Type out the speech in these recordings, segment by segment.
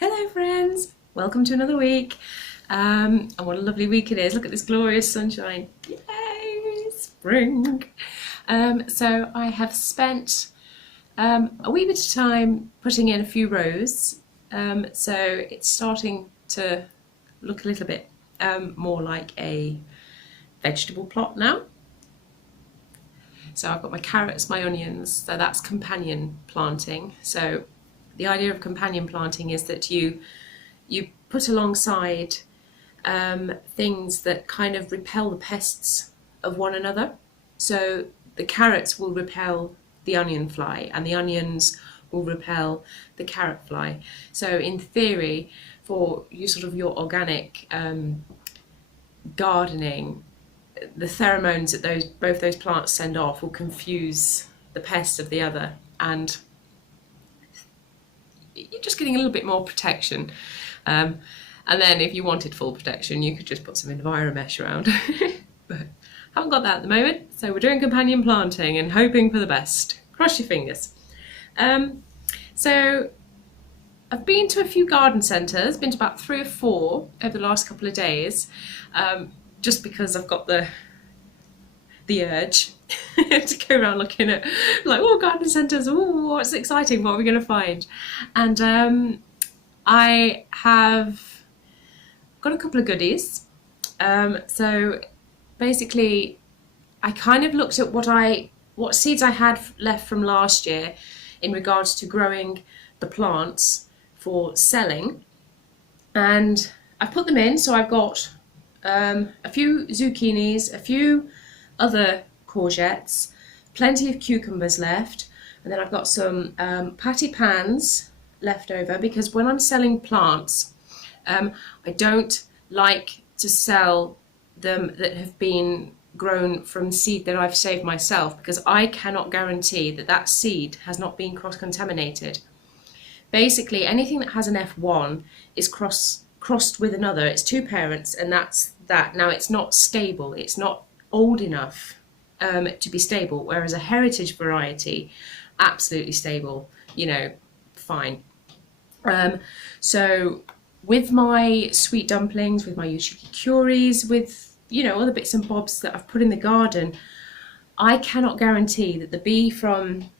Hello friends, welcome to another week. And what a lovely week it is. Look at this glorious sunshine. Yay, spring. So I have spent a wee bit of time putting in a few rows. So it's starting to look a little bit more like a vegetable plot now. So I've got my carrots, my onions, so that's companion planting. So the idea of companion planting is that you put alongside things that kind of repel the pests of one another. So the carrots will repel the onion fly and the onions will repel the carrot fly. So in theory, for your organic gardening, the pheromones that both those plants send off will confuse the pests of the other, and you're just getting a little bit more protection. And then if you wanted full protection, you could just put some EnviroMesh around. But haven't got that at the moment, so we're doing companion planting and hoping for the best. Cross your fingers. So I've been to a few garden centres, been to about 3 or 4 over the last couple of days, just because I've got the urge to go around looking at garden centres, what's exciting, what are we going to find? And I have got a couple of goodies. So basically I kind of looked at what seeds I had left from last year in regards to growing the plants for selling, and I put them in. So I've got a few zucchinis, a few other courgettes, plenty of cucumbers left, and then I've got some patty pans left over, because when I'm selling plants, I don't like to sell them that have been grown from seed that I've saved myself, because I cannot guarantee that that seed has not been cross-contaminated. Basically, anything that has an F1 is crossed with another. It's 2 parents, and that's that. Now, it's not stable. It's not old enough to be stable, whereas a heritage variety, absolutely stable, fine. So with my sweet dumplings, with my yuzuki with other bits and bobs that I've put in the garden, I cannot guarantee that the bee from,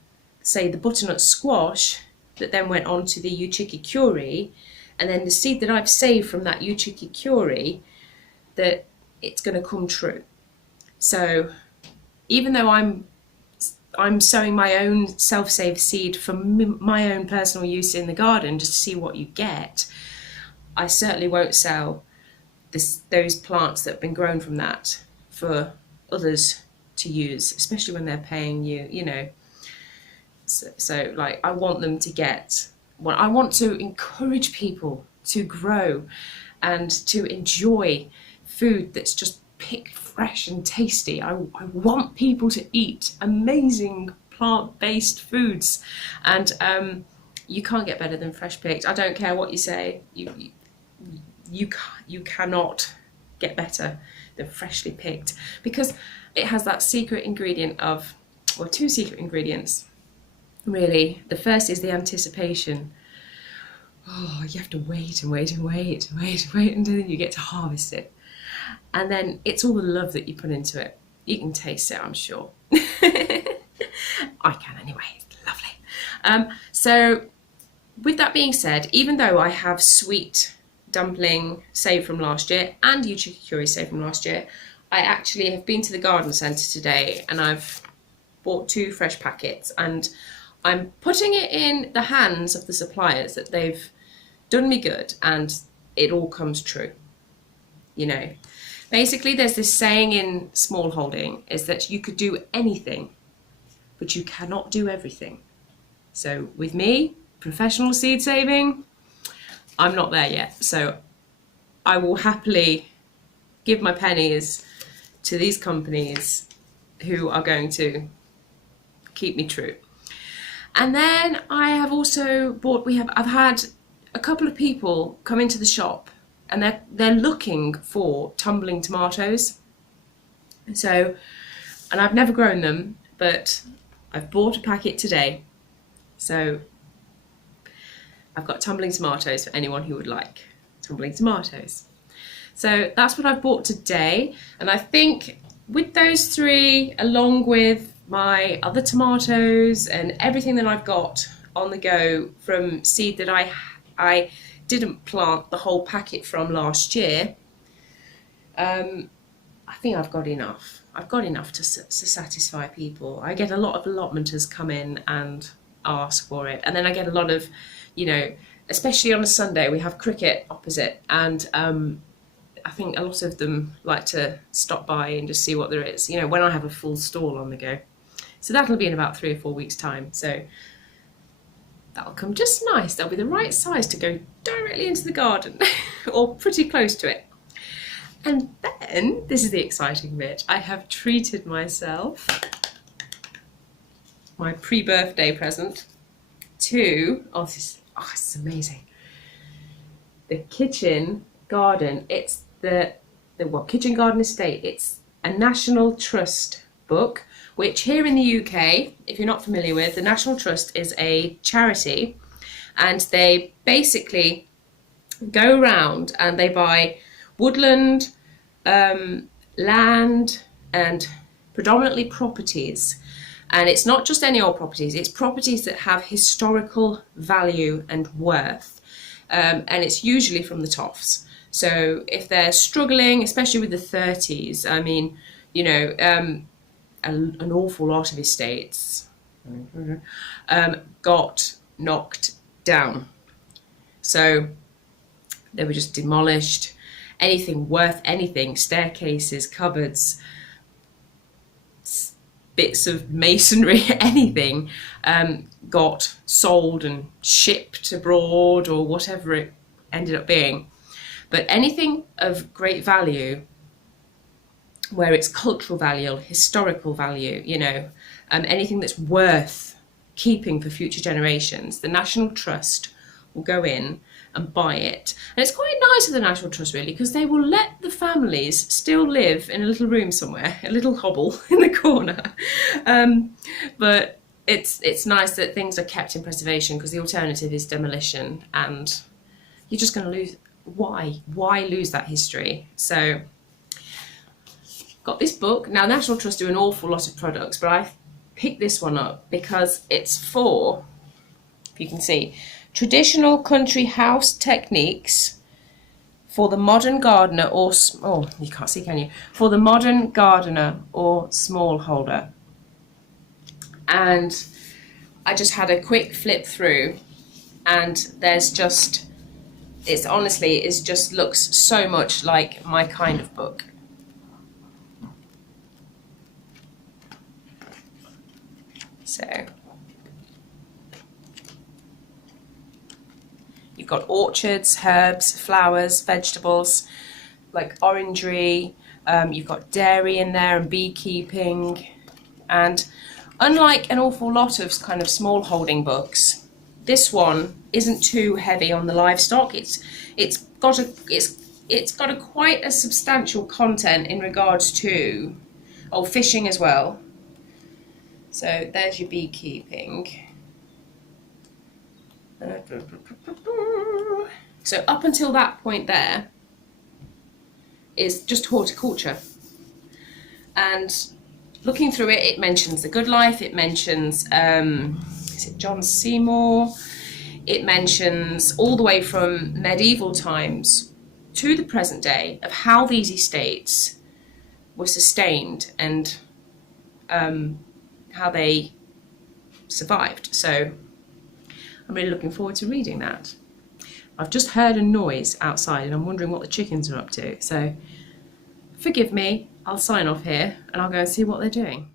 say, the butternut squash that then went on to the yuzuki, and then the seed that I've saved from that yuzuki, that it's going to come true. So even though I'm sowing my own self-saved seed for my own personal use in the garden, just to see what you get, I certainly won't sell those plants that have been grown from that for others to use, especially when they're paying you, So like, I want them to get, I want to encourage people to grow and to enjoy food that's just picked fresh and tasty. I want people to eat amazing plant-based foods, and you can't get better than fresh picked. I don't care what you say, you cannot get better than freshly picked, because it has that secret ingredient of, or 2 secret ingredients really. The first is the anticipation. Oh, you have to wait and wait and wait and wait and wait until you get to harvest it. And then it's all the love that you put into it. You can taste it, I'm sure. I can anyway, it's lovely. So with that being said, even though I have sweet dumpling saved from last year and yuzuki saved from last year, I actually have been to the garden centre today and I've bought 2 fresh packets, and I'm putting it in the hands of the suppliers that they've done me good, and it all comes true. Basically, there's this saying in smallholding, is that you could do anything, but you cannot do everything. So with me, professional seed saving, I'm not there yet. So I will happily give my pennies to these companies who are going to keep me true. And then I have also bought, I've had a couple of people come into the shop, and they're looking for tumbling tomatoes. So, and I've never grown them, but I've bought a packet today. So I've got tumbling tomatoes for anyone who would like tumbling tomatoes. So that's what I've bought today, and I think with those three, along with my other tomatoes and everything that I've got on the go from seed that I didn't plant the whole packet from last year, I think I've got enough. I've got enough to satisfy people. I get a lot of allotmenters come in and ask for it, and then I get a lot of, you know, especially on a Sunday we have cricket opposite, and I think a lot of them like to stop by and just see what there is, you know, when I have a full stall on the go. So that'll be in about 3 or 4 weeks time, so that'll come just nice. They'll be the right size to go directly into the garden or pretty close to it. And then, this is the exciting bit, I have treated myself, my pre-birthday present, to, this is amazing, the kitchen garden. It's the kitchen garden estate. It's a National Trust book, which here in the UK, if you're not familiar with, the National Trust is a charity, and they basically go around and they buy woodland, land, and predominantly properties. And it's not just any old properties, it's properties that have historical value and worth, and it's usually from the toffs. So if they're struggling, especially with the 30s, I mean, you know, an awful lot of estates got knocked down. So they were just demolished. Anything worth anything, staircases, cupboards, bits of masonry, anything, got sold and shipped abroad or whatever it ended up being. But anything of great value, where it's cultural value, historical value, you know, anything that's worth keeping for future generations, the National Trust will go in and buy it. And it's quite nice of the National Trust, really, because they will let the families still live in a little room somewhere, a little hovel in the corner. But it's nice that things are kept in preservation, because the alternative is demolition, and you're just going to lose. Why lose that history? So got this book. Now, National Trust do an awful lot of products, but I picked this one up because it's for, if you can see, traditional country house techniques for the modern gardener or, oh, you can't see, can you? For the modern gardener or smallholder. And I just had a quick flip through, and there's just, it's honestly, it just looks so much like my kind of book. So you've got orchards, herbs, flowers, vegetables, like orangery. You've got dairy in there and beekeeping. And unlike an awful lot of kind of small holding books, this one isn't too heavy on the livestock. It's got a quite a substantial content in regards to fishing as well. So there's your beekeeping. So up until that point there is just horticulture. And looking through it, it mentions the good life, it mentions, is it John Seymour? It mentions all the way from medieval times to the present day of how these estates were sustained and how they survived. So I'm really looking forward to reading that. I've just heard a noise outside and I'm wondering what the chickens are up to. So forgive me, I'll sign off here and I'll go and see what they're doing.